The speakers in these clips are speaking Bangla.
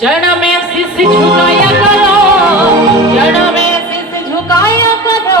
चरण में शीश झुकाया करो चरण में शीश झुकाया करो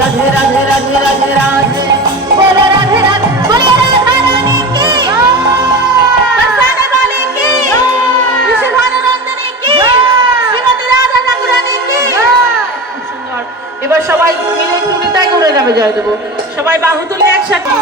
রাধে রাধে রাধে রাধে রাধে। বলো রাধে এবার সবাই মিলে তাই ঘুরে করে যাবে জয় সবাই বাহু তুলে একসাথে।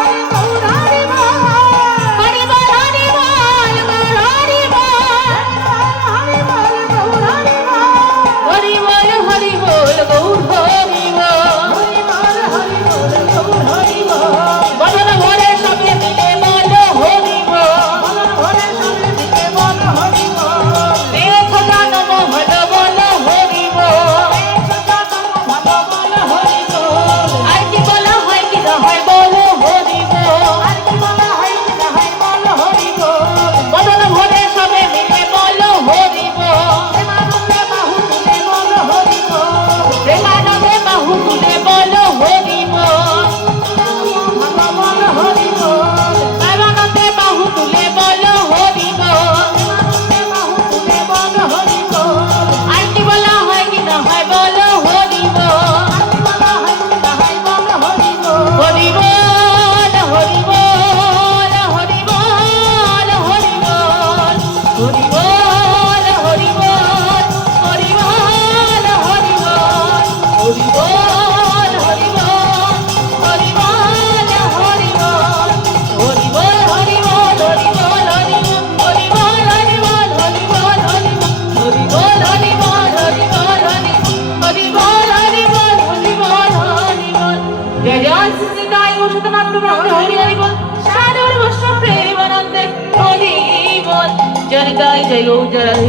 জয় গাই জয় গৌ জয়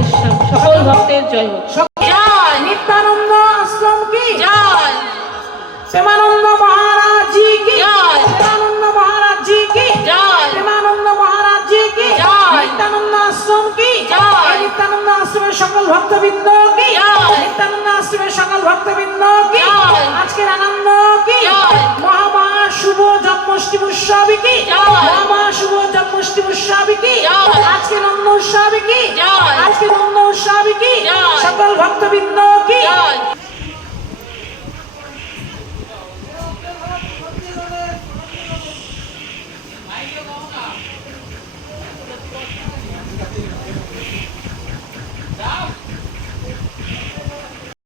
সকল ভক্তের জয় হোক জয় নিত্যানন্দ আশ্রম কি জয় প্রেমানন্দ মহারাজ জি কি জয়। প্রেমানন্দ মহারাজ জি কি জয় প্রেমানন্দ মহারাজ জি কি জয়। নিত্যানন্দ আশ্রম কি জয়। নিত্যানন্দ আশ্রমের সকল ভক্তবৃন্দ কি জয়। নিত্যানন্দ আশ্রমের সকল ভক্তবৃন্দ কি। আজকের আনন্দ মুষ্টিম উৎসবে কি মামা শুভ মুষ্টিম উৎসবে কি? আজকে অন্য উৎসবে কি আজকে অন্য উৎসবে কি সকল ভক্তবৃন্দ